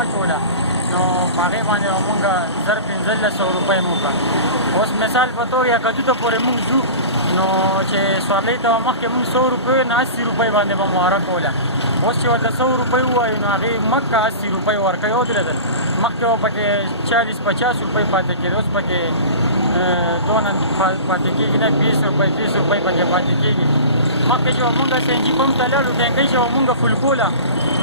واچوله نو په هغې باندې مونږ 1500 روپۍ مو کړه. اوس مثال په طور یا کدو ته پورې مونږ ځو نو چې سوارلۍ ته مخکې مونږ 100 روپۍ نه 80 روپۍ باندې به مهاره کوله. اوس چې ورته 100 روپۍ ووایو نو هغې مکه 80 روپۍ ورکوي ودرېدل. مخکې به پکې 40-50 روپۍ پاتې کېدې، اوس پکې دونه پاتې کېږي نه، 20 روپۍ 30 روپۍ پکې پاتې کېږي. مخکې چې به مونږ سینجي پمپ ته لاړو ټینکۍ چې به مونږ فل کوله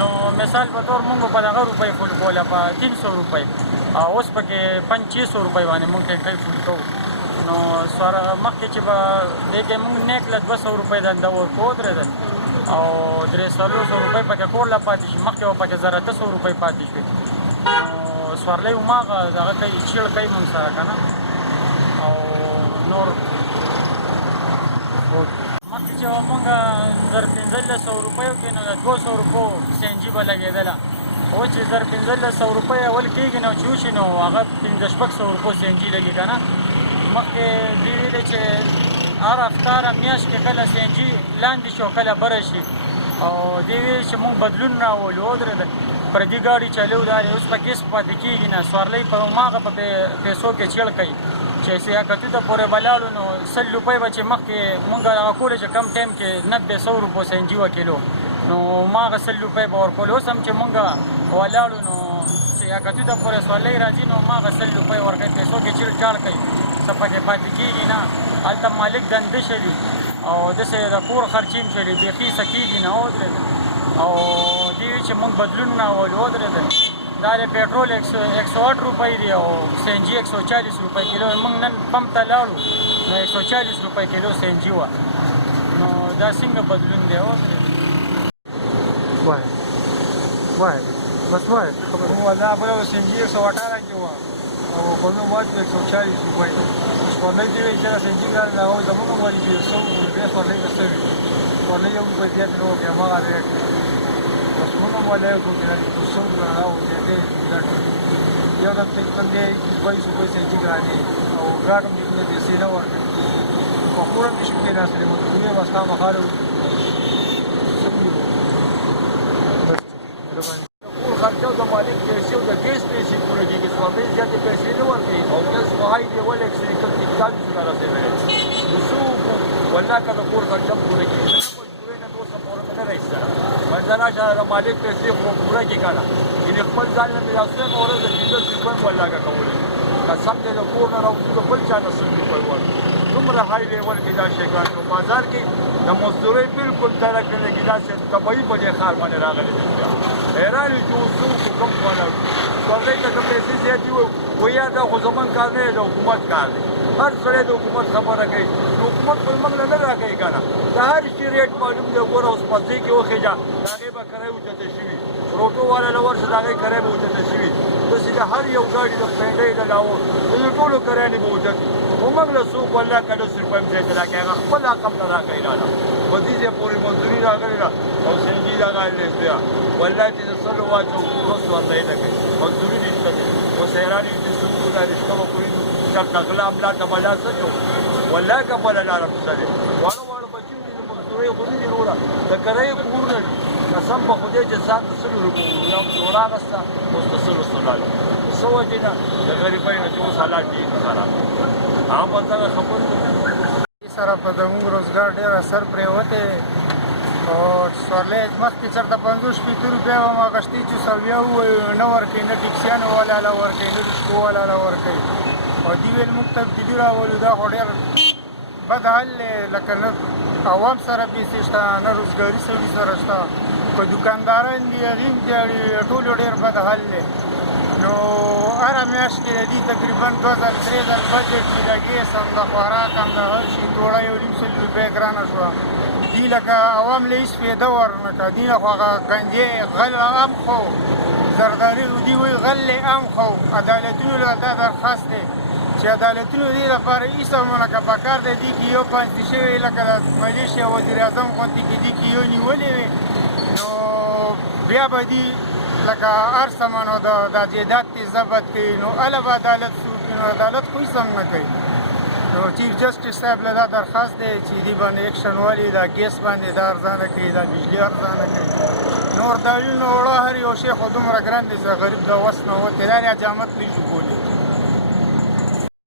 نو مثال په طور مونږ په دغه روپۍ فل کوله په 300 روپۍ، اوس پکې 500-600 روپۍ باندې مونږ ټینکۍ فل کوو. نو مخکې چې به دې کې مونږ نیک له 200 روپۍ دنده ورکوو ودرېدل او 300-400 روپۍ پکې کور له پاتې شي. مخکې به پکې 1800 روپۍ پاتې شوې. نو سوارلۍ هماغه دغه کوي چیړ کوي مونږ سره که نه. او نور مخکې چې به مونږ 1500 روپیو کې نو د 200 روپو سینجي به لګېدله. اوس چې 1500 روپۍ اول کېږي نو چې وشي نو هغه 1500 روپو سینجي لګي که نه. مخکې دې ویلې چې هر هفته هره میاشت کې کله سینجي لاندې شي او کله بره شي او دې ویلې چې مونږ بدلون راولو ودرېدل. پردي ګاډي چلو دا اوس پکې هېڅ پاتې کېږي نه. سوارلۍ په هماغه په پیسو کې چیړ کوي چې سیاکتو ته پورې به لاړو نو 100 روپۍ به چې مخکې مونږ هغه کولی چې کم ټایم کې 90-100 روپو سینجي وه کیلو نو هماغه 100 روپۍ به ورکولې. اوس هم چې مونږ ولاړو نو سیاکتو ته پورې سوارلۍ راځي نو هماغه 100 روپۍ ورکوي. پیسو کې چیړ چاړ کوي، څه پکې پاتې کېږي نه. هلته مالک دنده شوي او داسې د کور خرچې هم شوي، بیخي څه کېږي نه ودرېدل. او دې وي چې مونږ بدلون راولو ودرېدل. دا د پېټرول 108 روپۍ دی او سینجي 140 روپۍ کیلو. مونږ نن پمپ ته لاړو نو 140 روپۍ کیلو سینجي وه. نو دا څنګه بدلون دی ودرېدل. وایه بس وایه خبره. والله بله سینجي 118 کې وه او قانون واچو 140 روپۍ. سوارلۍ دې وایي چې دا سینجي ګران دی او زمونږ هم وایي چې 100 روپۍ سوارلۍ ته څه وي. سوارلۍ یو روپۍ زیات نه وکړي هماغه ریټ دی. بس مونږ هم والله یو کوو چې دا 100 ګرانه او زیاتې یو د تقریبا 22 روپۍ سینجي ګران دی او ګاډ هم دې پیسې نه ورکوي. په کور هم نشو کېناستلی، مطلبونه بس خامخا کور خرچه او د مالک پیسې او د ګیس پیسې پوره کېږي. سوارلۍ زیاتې پیسې نه ورکوي او ګیس خو هاي دی ولې اکسریکل 41 ته رسېدلی. نو څه وکړو؟ والله که د کور خرچه هم پوره کېږي نه مجبورۍ نه نور څه پوره مې نه رایستله. منځه راشه د مالک پیسې خو پوره کړي که نه. یعنې خپل ځان نه مې راوستلی په ورځ د 15 روپۍ هم والله که کولی قسم دی د کور نه راوځو د بل چا نه 100 روپۍ ورکړو. دومره های لیول کې دا شیګان نو بازار کې د مزدورۍ بالکل درک نه لګي. داسې طبعي په دې ښار باندې راغلی دی. حیران یو چې اوس څه وکړو کوم ولاړو. سوارلۍ ته که پیسې زیاتې وایي یا دا خو زموږ کار نه دی، د حکومت کار دی. هر سړی د حکومت خبره کوي نو حکومت خو موږ له نه راکوي که نه. د هر شي ریټ معلوم دی. ګوره اوس پسې کې وخېږه د هغې به کرۍ اوچته شوي. روټو والا له ورشه د هغې کرۍ به اوچته شوي. داسې د هر یو ګاډي د پینډۍ د لاوو د دې ټولو کرایانې به اوچت وي. خو موږ له څوک والله که 10 روپۍ هم زیاتې راکوي هغه خپل رقم نه راکوي راله. په دې ځای پورې مزدوري راغلې ده او سینجي دغه دی والله چې د سلو واچو نو سوارلۍ نه کوي. مزدوري نشته دی. اوس حیران یو چې څه وکړو دا رشته به کړي نو چېرته غلا ملا ته بلا څه کوو. والله که بله لاره پسه دی. واړه واړه بچي دي د مزدورۍ خو نه دي وروره د کرایې کورونه دي. قسم په خدای چې ساعت د 100 روپو یا سوړه اخېسته اوس د 100 لاړه. څه وجې نه د غریبۍ نه چې اوس حالات ډېر خراب هغه په دغه خبرو سره په زموږ روزګار ډېر اثر پرېوتی او سوارلۍ مخکې چېرته 50-50 روپۍ به م اخېستې چې 100 ووایو نه ورکوي، نه ټکسیانو والاله ورکوي، نه رشکو والاله ورکوي. او دې ویل موږ تبدیلي راولو. دا خو ډېر بد حل دی. لکه نه عوام سره پیسې شته نه روزګاري سړي سره شته. که دوکانداران دي هغې هم دیاړي. ټولو ډېر بد حل دی. نو هره میاشت کې د دې تقریبا 2000-3000 بجټ وي. د ګیس هم د خوراک هم د هر شي توړه 1.5 روپۍ ګرانه شوه. دي لکه عوام له هېڅ فایده ورنه کړه. دي نه خو هغه ګنجې غل هم خو زردالي دي وایي غل یې هم خو. عدالتونو له دا درخواست دی چې عدالتونو دې لپاره هېڅ هم لکه پکار دی دې کې یو پانسي شوی لکه د ملیشیا وزیر اعظم غوندې کې دې کې یو نیولې وي نو بیا به دې لکه هر څه منو د جایداد ته ضبط کوي نو هله به عدالت څوک نو عدالت خو هېڅ هم نه کوي. نو چیف جسټس صاحب له دا درخواست دی چې دې باندې ایکشن والي دا ګیس باندې دا ارزانه کړي، دا بجلي ارزانه کړي. نو نور دلیل نه وړه هر یو شی خو دومره ګران دی چې غریب د وس نه وتې لارې حجامت نه شو کولی